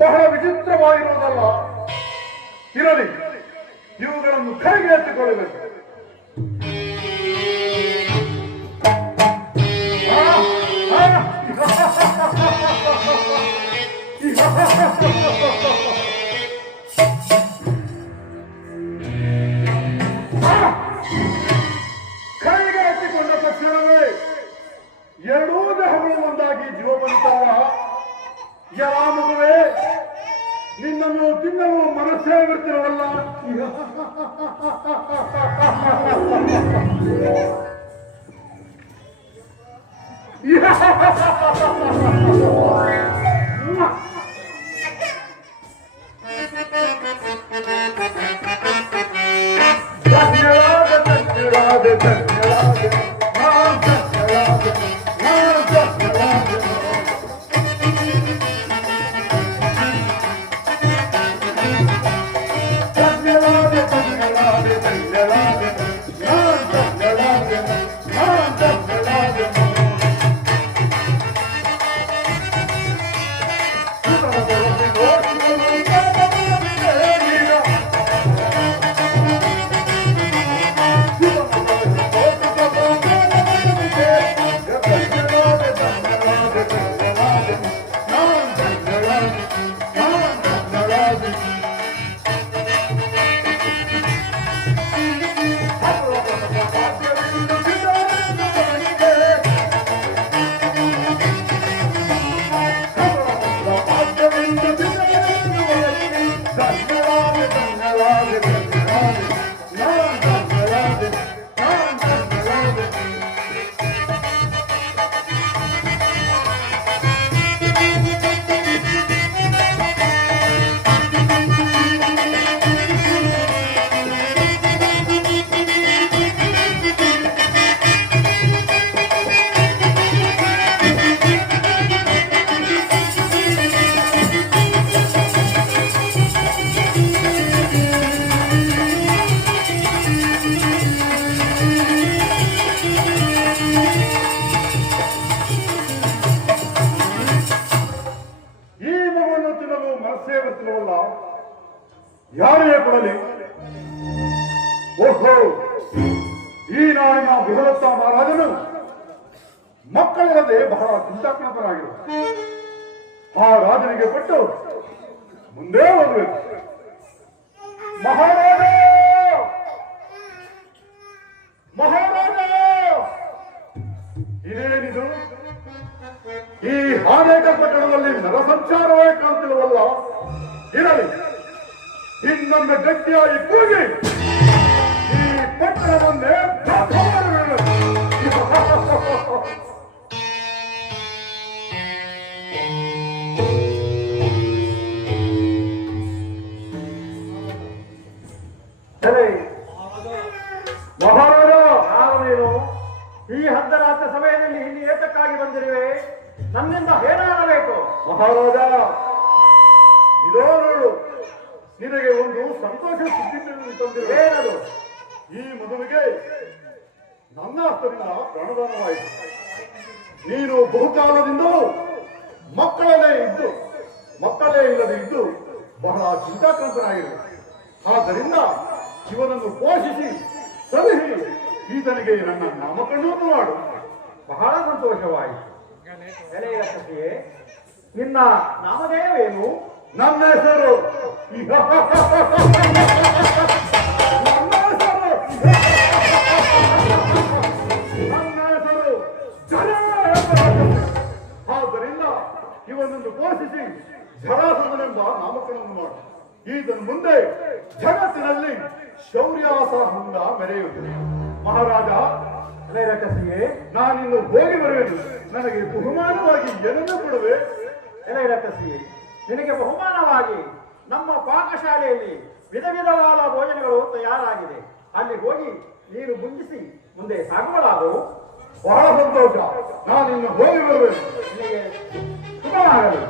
ಬಹಳ ವಿಚಿತ್ರವಾಗಿರುವುದಲ್ಲ. ಇರಲಿ, ಇವುಗಳನ್ನು ಕೈಗೆ ಎತ್ತಿಕೊಳ್ಳಬೇಕು. ಕೈಗೆ ಎತ್ತಿಕೊಂಡ ತಕ್ಷಣವೇ ಎರಡೂ ದೇಹಗಳು ಒಂದಾಗಿ ಜೀವ ಬಂತಾವ ಯಾವ ಮಗುವೆ? ತಿನ್ನಲು ಮನಸ್ಸೇ ಬಿಡ್ತಿರವಲ್ಲ ಧನ್ಯವಾದ ಬರ್ತಿಲ್ಲವಲ್ಲ ಯಾರೇ ಕೊಡಲಿ? ಓಹೋ, ಈ ನಾಡಿನ ಬೃಹದತ್ತ ಮಹಾರಾಜನು ಮಕ್ಕಳಿಲ್ಲದೆ ಬಹಳ ಚಿಂತಾತ್ಮಕರಾಗಿರು ಆ ರಾಜನಿಗೆ ಕೊಟ್ಟು ಮುಂದೆ ಹೋಗಬೇಕು ಮಹಾರಾಜ! ಮಹಾರಾಜ! ಇದೇನಿದು? ಈ ಹಾನೇಕ ಪಟ್ಟಣದಲ್ಲಿ ನರಸಂಚಾರವೇ ಕಾಣ್ತಿಲ್ಲವಲ್ಲ? ಇರಲಿ. ಇನ್ನೊಮ್ಮೆ ಗಟ್ಟಿಯಾಗಿ ಕೂಗಿ ಈ ಪಟ್ಟಣವನ್ನೇ ಮಹಾರಾಜ ಈ ಸಮಯದಲ್ಲಿ ಇಲ್ಲಿ ಏತಕ್ಕಾಗಿ ಬಂದಿರುವೆ? ನನ್ನಿಂದ ಏನಾಗಬೇಕು? ಮಹಾರಾಜ ಇದೋ ನಿನಗೆ ಒಂದು ಸಂತೋಷ ಸುದ್ದಿ ತಂದಿರೋ ಈ ಮದುವೆಗೆ ನನ್ನ ಹಸ್ತದಿಂದ ಪ್ರಾಣದಾನವಾಯಿತು. ನೀನು ಬಹುಕಾಲದಿಂದ ಮಕ್ಕಳಲ್ಲೇ ಇದ್ದು, ಮಕ್ಕಳೇ ಇಲ್ಲದೆ ಇದ್ದು ಬಹಳ ಚಿಂತಾಕ್ರಾಂತನಾಗಿರು. ಆದ್ದರಿಂದ ಇವನನ್ನು ಪೋಷಿಸಿ ಸಲಹಿ ಈತನಿಗೆ ನನ್ನ ನಾಮಕರಣವನ್ನು ಮಾಡು. ಬಹಳ ಸಂತೋಷವಾಯಿತು. ನಿನ್ನ ನಾಮಧೇಯವೇನು? ನಮ್ಮ ಹೆಸರು. ಆದ್ದರಿಂದ ಇವನನ್ನು ಘೋಷಿಸಿ ಜರಾಸನೆಂಬ ನಾಮಕರಣವನ್ನು ಮಾಡು. ಈತನ ಮುಂದೆ ಜಗತ್ತಿನಲ್ಲಿ ಶೌರ್ಯಾಸಾಹದಿಂದ ಮೆರೆಯುತ್ತದೆ ಮಹಾರಾಜ ಎಲೆಯ ಕಸಿಯೇ ನಾನಿನ್ನು ಹೋಗಿ ಬರುವೆನು. ನನಗೆ ಬಹುಮಾನವಾಗಿ ಏನನ್ನು ಕೊಡುವೆ. ಎಲೆಯ ಕಸಿಯೇ ನಿನಗೆ ಬಹುಮಾನವಾಗಿ ನಮ್ಮ ಪಾಕಶಾಲೆಯಲ್ಲಿ ವಿಧ ವಿಧವಾದ ಭೋಜನಗಳು ತಯಾರಾಗಿದೆ. ಅಲ್ಲಿ ಹೋಗಿ ನೀನು ಮುಂಜಿಸಿ ಮುಂದೆ ಸಾಗುವಳಾದವು ಬಹಳ ಸಂತೋಷ. ನಾನಿನ್ನು ಹೋಗಿ ಬರಬೇಕು ನಿನಗೆ ಶುಭವಾಗಲಿ